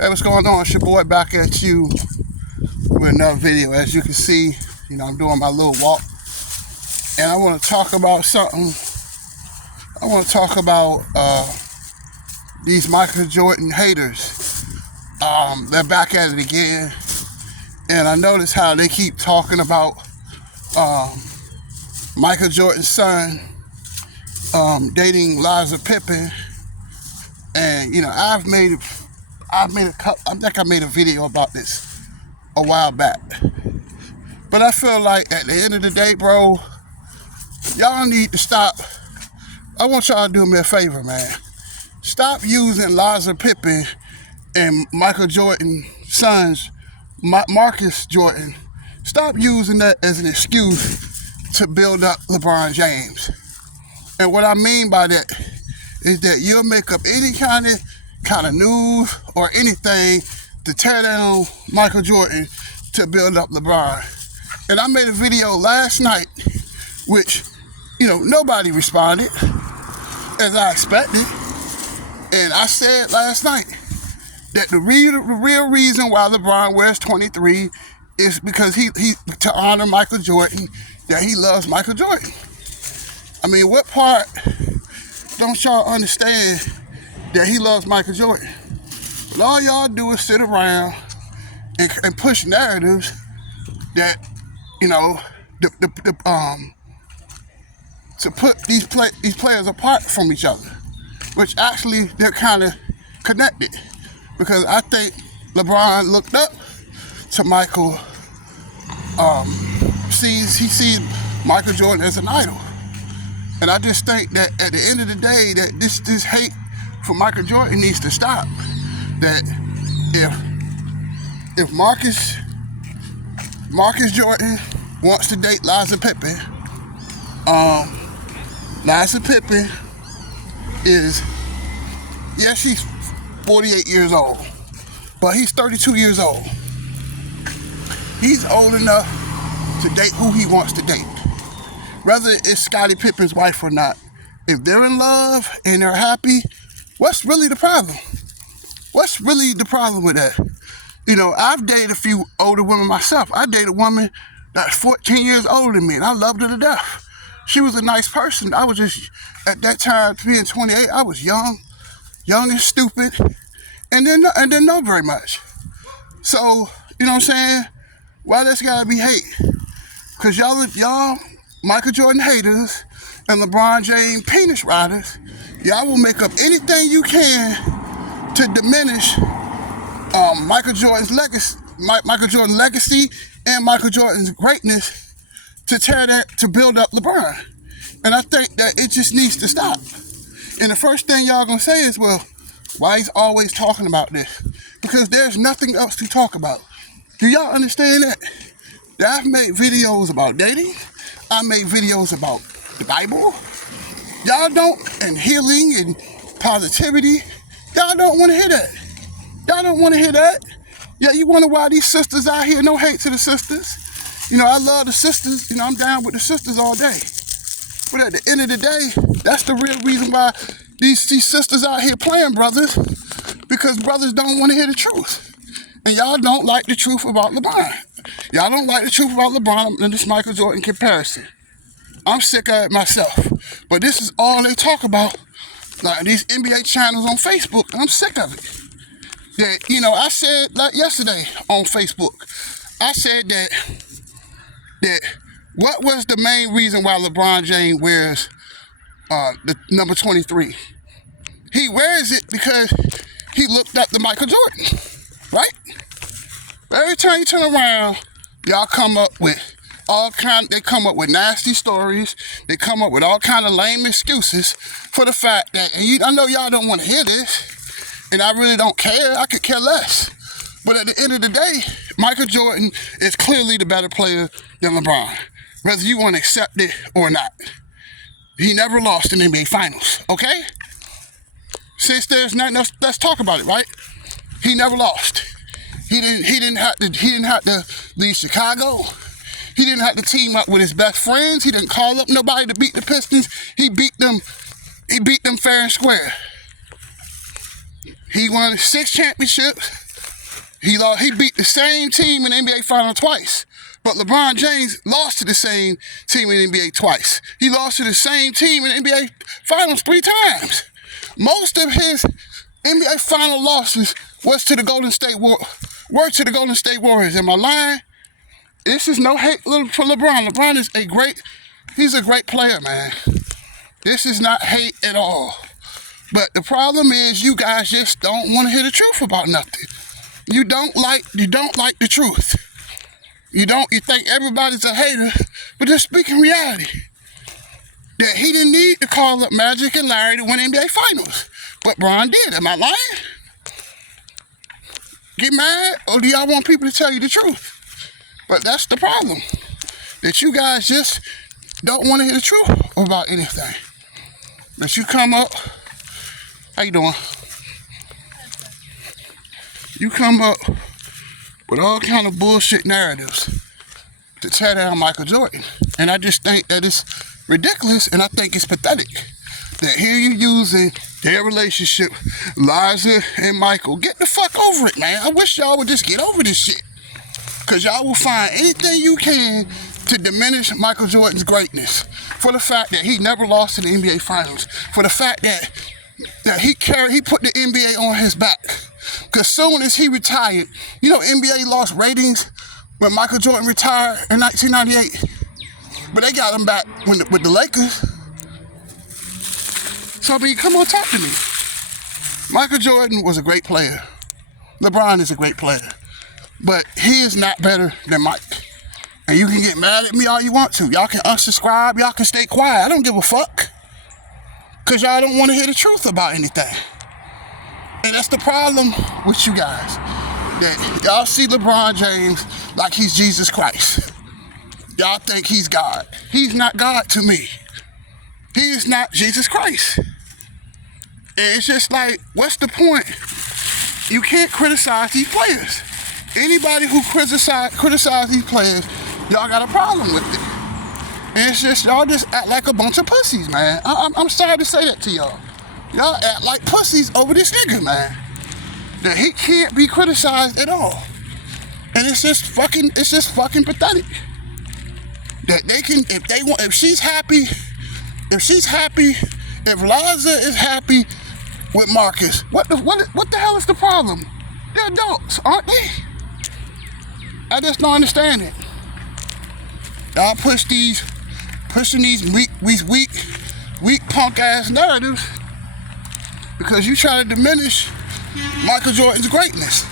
Hey, what's going on? It's your boy back at you with another video. As you can see, I'm doing my little walk, and I want to talk about something. I want to talk about these Michael Jordan haters. They're back at it again, and I notice how they keep talking about Michael Jordan's son dating Larsa Pippen, and I think I made a video about this a while back. But I feel like at the end of the day, bro, y'all need to stop. I want y'all to do me a favor, man. Stop using Larsa Pippen and Michael Jordan's sons, Marcus Jordan. Stop using that as an excuse to build up LeBron James. And what I mean by that is that you'll make up any kind of news or anything to tear down Michael Jordan to build up LeBron. And I made a video last night, which, nobody responded as I expected. And I said last night that the real reason why LeBron wears 23 is because he to honor Michael Jordan, that he loves Michael Jordan. I mean, what part don't y'all understand that he loves Michael Jordan? But all y'all do is sit around and push narratives that, to put these players apart from each other, which actually they're kind of connected, because I think LeBron looked up to Michael. He sees Michael Jordan as an idol, and I just think that at the end of the day, that this hate for Michael Jordan needs to stop. That if Marcus Jordan wants to date Larsa Pippen, Larsa Pippen she's 48 years old, but he's 32 years old. He's old enough to date who he wants to date, whether it's Scottie Pippen's wife or not. If they're in love and they're happy, what's really the problem? What's really the problem with that? I've dated a few older women myself. I dated a woman that's 14 years older than me, and I loved her to death. She was a nice person. I was just, at that time, being 28, I was young and stupid, and didn't know very much. So, you know what I'm saying? Why there's gotta be hate? Because y'all Michael Jordan haters and LeBron James penis riders, y'all will make up anything you can to diminish Michael Jordan's legacy, and Michael Jordan's greatness, to build up LeBron. And I think that it just needs to stop. And the first thing y'all gonna say is, well, why he's always talking about this? Because there's nothing else to talk about. Do y'all understand that? That I've made videos about dating. I made videos about the Bible. Y'all don't, and healing and positivity. Y'all don't want to hear that. Y'all don't want to hear that. Yeah, you wonder why these sisters out here, no hate to the sisters. I love the sisters. I'm down with the sisters all day. But at the end of the day, that's the real reason why these sisters out here playing brothers, because brothers don't want to hear the truth. And y'all don't like the truth about LeBron. Y'all don't like the truth about LeBron and this Michael Jordan comparison. I'm sick of it myself. But this is all they talk about, like these NBA channels on Facebook. I'm sick of it. That, I said like yesterday on Facebook, I said that what was the main reason why LeBron James wears the number 23? He wears it because he looked up to Michael Jordan, right? Every time you turn around, y'all come up with they come up with nasty stories. They come up with all kind of lame excuses for the fact that, and I know y'all don't want to hear this, and I really don't care. I could care less. But at the end of the day, Michael Jordan is clearly the better player than LeBron, whether you want to accept it or not. He never lost in the NBA Finals, okay? Since there's nothing else, let's talk about it, right? He never lost. He didn't have to leave Chicago. He didn't have to team up with his best friends. He didn't call up nobody to beat the Pistons. He beat them fair and square. He won 6 championships. He beat the same team in the NBA Final twice. But LeBron James lost to the same team in the NBA twice. He lost to the same team in the NBA Finals 3 times. Most of his NBA Final losses was to the Golden State Warriors. Am I lying? This is no hate for LeBron. LeBron is he's a great player, man. This is not hate at all. But the problem is you guys just don't want to hear the truth about nothing. You don't like the truth. You think everybody's a hater, but just speaking reality. That he didn't need to call up Magic and Larry to win NBA Finals. But Bron did. Am I lying? Get mad, or do y'all want people to tell you the truth? But that's the problem. That you guys just don't want to hear the truth about anything. That you come up, how you doing? You come up with all kind of bullshit narratives to tear down Michael Jordan. And I just think that it's ridiculous, and I think it's pathetic that here you're using their relationship, Larsa and Michael. Get the fuck over it, man. I wish y'all would just get over this shit. Because y'all will find anything you can to diminish Michael Jordan's greatness. For the fact that he never lost in the NBA Finals. For the fact that he put the NBA on his back. Because soon as he retired, you know NBA lost ratings when Michael Jordan retired in 1998. But they got him back with the Lakers. So, I mean, come on, talk to me. Michael Jordan was a great player. LeBron is a great player. But he is not better than Mike. And you can get mad at me all you want to. Y'all can unsubscribe. Y'all can stay quiet. I don't give a fuck. Because y'all don't want to hear the truth about anything. And that's the problem with you guys. That y'all see LeBron James like he's Jesus Christ. Y'all think he's God. He's not God to me. He is not Jesus Christ. And it's just like, what's the point? You can't criticize these players. Anybody who criticize these players, y'all got a problem with it. And it's just, y'all just act like a bunch of pussies, man. I'm sorry to say that to y'all. Y'all act like pussies over this nigga, man. That he can't be criticized at all. And it's just fucking pathetic. That they can, if she's happy, if Larsa is happy with Marcus, what the hell is the problem? They're adults, aren't they? I just don't understand it. Y'all pushing these weak punk ass narratives because you try to diminish Michael Jordan's greatness.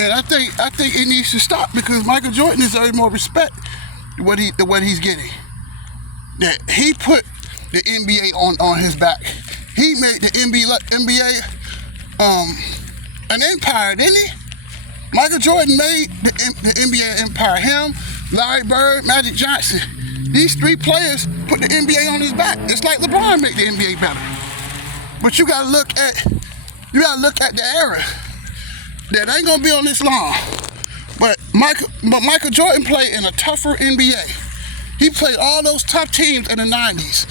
And I think it needs to stop because Michael Jordan deserves more respect than what he's getting. That he put the NBA on his back. He made the NBA an empire, didn't he? Michael Jordan made the NBA empire. Him, Larry Bird, Magic Johnson. These 3 players put the NBA on his back. It's like LeBron made the NBA better. But you gotta look at the era. That ain't gonna be on this long. But Michael Jordan played in a tougher NBA. He played all those tough teams in the 90s.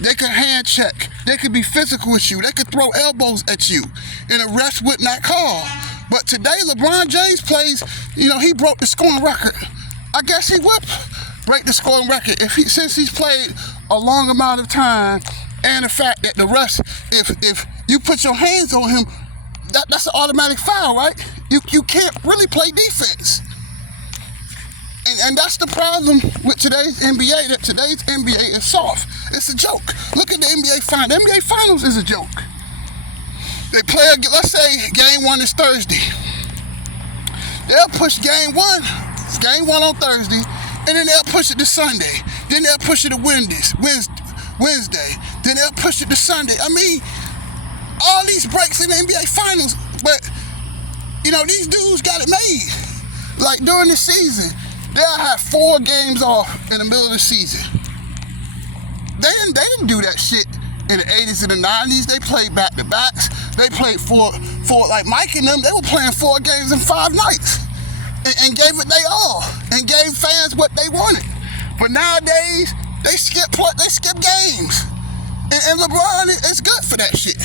They could hand check. They could be physical with you. They could throw elbows at you. And a ref would not call. But today, LeBron James plays, he broke the scoring record. I guess he would break the scoring record since he's played a long amount of time. And the fact that the refs, if you put your hands on him, that's an automatic foul, right? You can't really play defense. And that's the problem with today's NBA, that today's NBA is soft. It's a joke. Look at the NBA Finals. The NBA Finals is a joke. They play, let's say game 1 is Thursday. They'll push game 1 on Thursday, and then they'll push it to Sunday. Then they'll push it to Wednesday. Then they'll push it to Sunday. I mean, all these breaks in the NBA Finals, but, these dudes got it made. Like during the season, they'll have 4 games off in the middle of the season. They didn't do that shit in the 80s and the 90s. They played back-to-backs. They played for like Mike and them, they were playing 4 games in 5 nights and gave it they all and gave fans what they wanted. But nowadays, they skip games. And LeBron is good for that shit.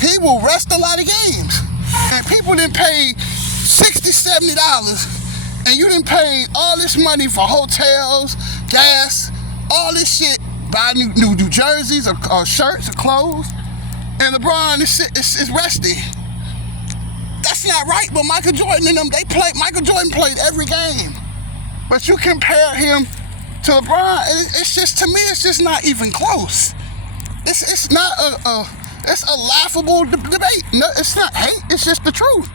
He will rest a lot of games. and people didn't pay $60, $70, and you didn't pay all this money for hotels, gas, all this shit, buy new jerseys or shirts or clothes, and LeBron is resting. That's not right. But Michael Jordan and them, Michael Jordan played every game. But you compare him to LeBron, it's just, to me, it's just not even close. It's not it's a laughable debate. No, it's not hate. It's just the truth.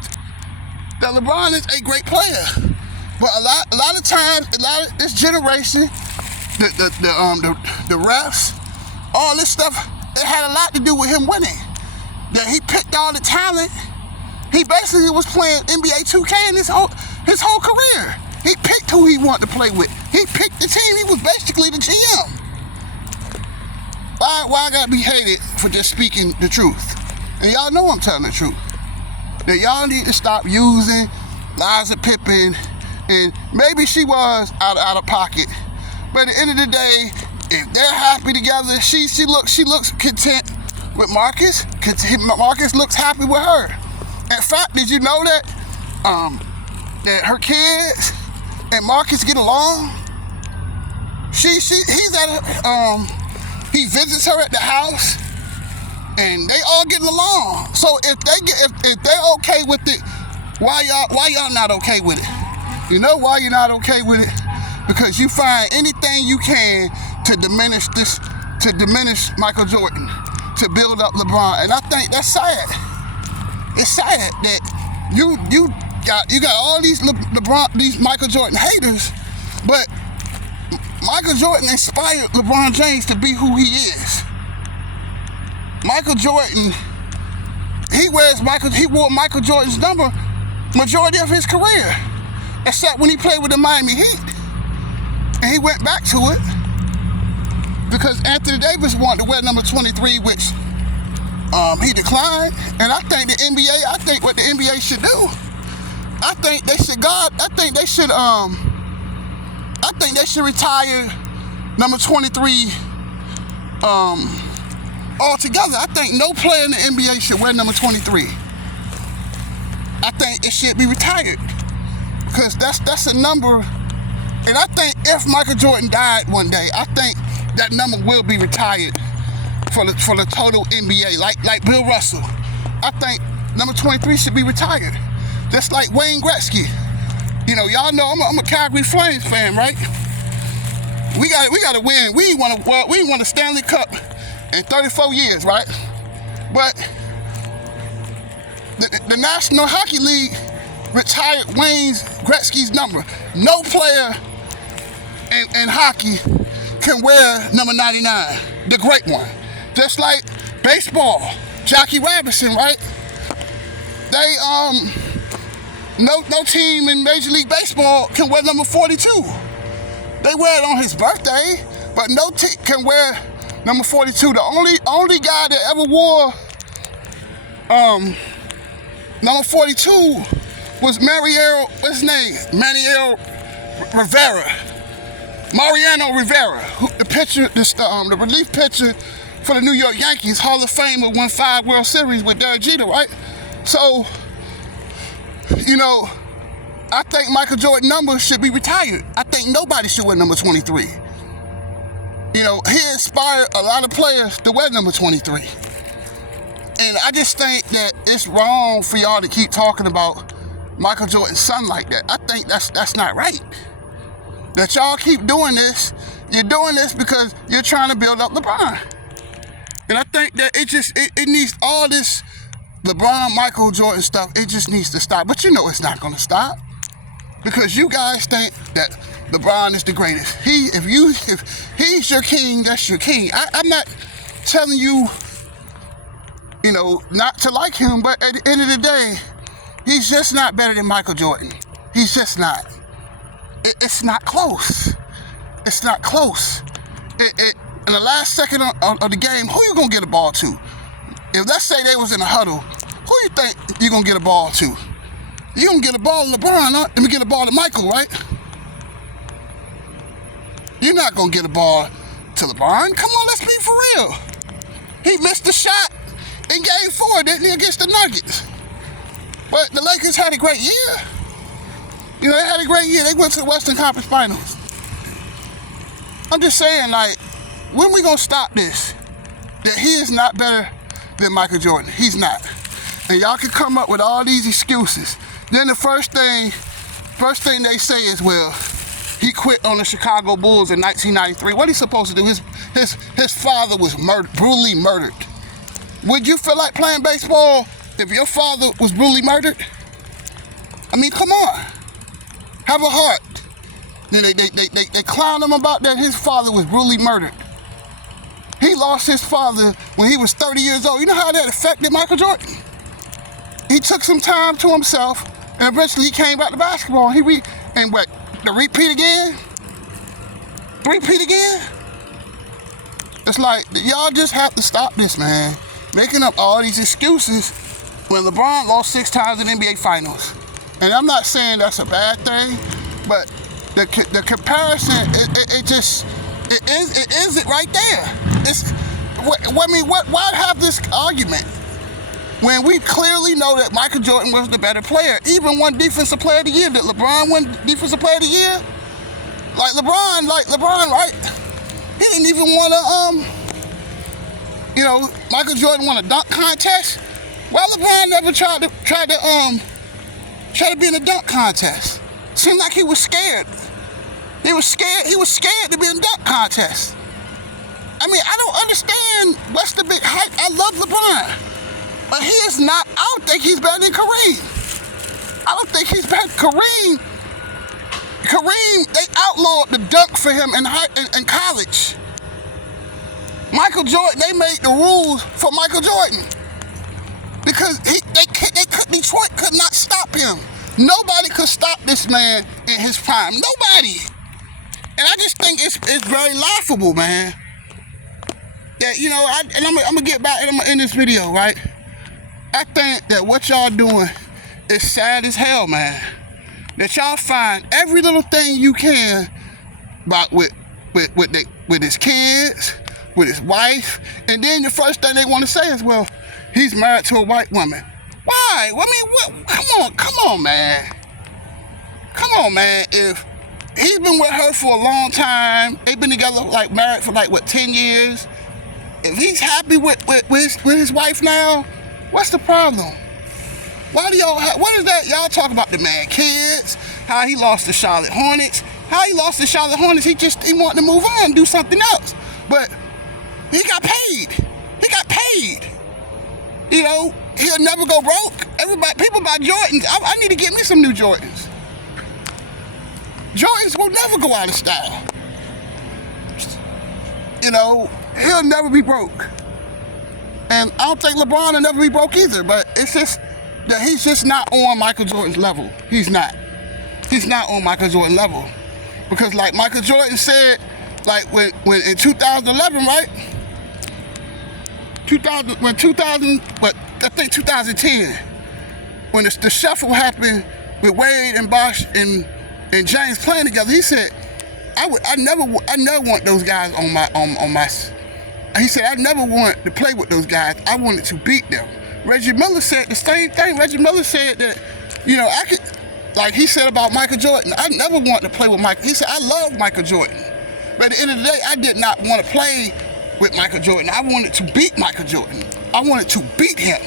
That LeBron is a great player, but a lot of times, this generation, the refs, all this stuff, it had a lot to do with him winning. That he picked all the talent. He basically was playing NBA 2K in his whole career. He picked who he wanted to play with. He picked the team. He was basically the GM. Why I gotta be hated for just speaking the truth? And y'all know I'm telling the truth. That y'all need to stop using Larsa Pippen, and maybe she was out of pocket. But at the end of the day, if they're happy together, she looks content with Marcus. Marcus looks happy with her. In fact, did you know that that her kids and Marcus get along? He visits her at the house, and they all getting along. So if they're okay with it, why y'all not okay with it? You know why you're not okay with it? Because you find anything you can to diminish Michael Jordan, to build up LeBron, and I think that's sad. It's sad that you got all these these Michael Jordan haters, but Michael Jordan inspired LeBron James to be who he is. Michael Jordan, he wore Michael Jordan's number majority of his career, except when he played with the Miami Heat, and he went back to it because Anthony Davis wanted to wear number 23, which he declined. And I think what the NBA should do, I think they should retire number 23 altogether. I think no player in the NBA should wear number 23. I think it should be retired because that's a number. And I think if Michael Jordan died one day, I think that number will be retired for the total NBA. Like Bill Russell, I think number 23 should be retired. Just like Wayne Gretzky. You know, y'all know I'm a Calgary Flames fan, right? We got to win. We won a Stanley Cup in 34 years, right? But the National Hockey League retired Wayne Gretzky's number. No player in hockey can wear number 99, the great one. Just like baseball, Jackie Robinson, right? They no team in Major League Baseball can wear number 42. They wear it on his birthday, but no team can wear number 42. The only guy that ever wore number 42 was Mariano Rivera, the relief pitcher for the New York Yankees, Hall of Famer, won 5 World Series with Derek Jeter, right? So, you know, I think Michael Jordan number should be retired. I think nobody should wear number 23. You know, he inspired a lot of players to wear number 23. And I just think that it's wrong for y'all to keep talking about Michael Jordan's son like that. I think that's not right. That y'all keep doing this. You're doing this because you're trying to build up LeBron. And I think that it needs all this LeBron, Michael Jordan stuff, it just needs to stop. But you know it's not going to stop. Because you guys think that LeBron is the greatest. If he's your king, that's your king. I'm not telling you, you know, not to like him, but at the end of the day, he's just not better than Michael Jordan. He's just not. It's not close. It's not close. In the last second of the game, who you gonna get a ball to? If let's say they was in a huddle, who you think you gonna get a ball to? You gonna get a ball to LeBron, huh? Let me get a ball to Michael, right? You're not gonna get a ball to LeBron. Come on, let's be for real. He missed the shot in Game 4, didn't he, against the Nuggets? But the Lakers had a great year. You know, they had a great year. They went to the Western Conference Finals. I'm just saying, like, when we gonna stop this? That he is not better than Michael Jordan. He's not. And y'all can come up with all these excuses. Then the first thing they say is, well, he quit on the Chicago Bulls in 1993. What he supposed to do? His father was brutally murdered. Would you feel like playing baseball if your father was brutally murdered? I mean, come on. Have a heart. Then they clown him about that his father was brutally murdered. He lost his father when he was 30 years old. You know how that affected Michael Jordan? He took some time to himself, and eventually he came back to basketball. The repeat again? Repeat again? It's like, y'all just have to stop this, man. Making up all these excuses when LeBron lost 6 times in NBA Finals. And I'm not saying that's a bad thing, but the comparison, it is it right there. Why have this argument when we clearly know that Michael Jordan was the better player? Even won Defensive Player of the Year. Did LeBron win Defensive Player of the Year? Like LeBron, right? He didn't even want to, Michael Jordan won a dunk contest. Why LeBron never tried to be in a dunk contest? Seemed like he was scared. He was scared to be in a dunk contest. I mean, I don't understand what's the big hype. I love LeBron, but he is not. I don't think he's better than Kareem. I don't think he's better. Kareem, they outlawed the dunk for him in college. Michael Jordan, they made the rules for Michael Jordan because Detroit could not stop him. Nobody could stop this man in his prime. Nobody. And I just think it's very laughable, man. That, I'm gonna get back and I'm gonna end this video, right? I think that what y'all doing is sad as hell, man. That y'all find every little thing you can about with his kids, with his wife, and then the first thing they want to say is, well, he's married to a white woman. Why? I mean, come on, man. Come on, man. If he's been with her for a long time, they've been together, married for 10 years. If he's happy with his wife now, what's the problem? What is that? Y'all talk about the man kids, how he lost the Charlotte Hornets. How he lost the Charlotte Hornets, he wanted to move on and do something else. But he got paid. He'll never go broke. People buy Jordans. I need to get me some new Jordans. Jordans will never go out of style. He'll never be broke. And I don't think LeBron will never be broke either, but it's just that he's just not on Michael Jordan's level. He's not. He's not on Michael Jordan's level. Because like Michael Jordan said, when in 2011, right? 2010, when the shuffle happened with Wade and Bosh and James playing together, he said, I never want those guys on my. He said, I never want to play with those guys. I wanted to beat them. Reggie Miller said the same thing. Reggie Miller said that, I could, like he said about Michael Jordan, I never wanted to play with Michael. He said, I love Michael Jordan. But at the end of the day, I did not want to play with Michael Jordan. I wanted to beat Michael Jordan. I wanted to beat him.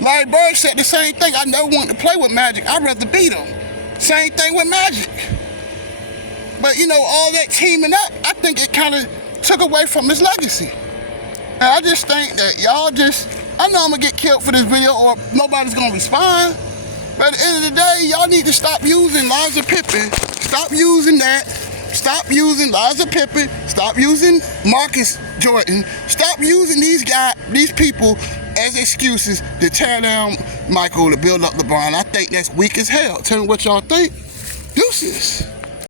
Larry Bird said the same thing. I never wanted to play with Magic. I'd rather beat him. Same thing with Magic. But all that teaming up, I think it kind of took away from his legacy. And I just think that I know I'm going to get killed for this video or nobody's going to respond. But at the end of the day, y'all need to stop using Larsa Pippen. Stop using that. Stop using Larsa Pippen. Stop using Marcus Jordan. Stop using these people as excuses to tear down Michael to build up LeBron. I think that's weak as hell. Tell me what y'all think. Deuces.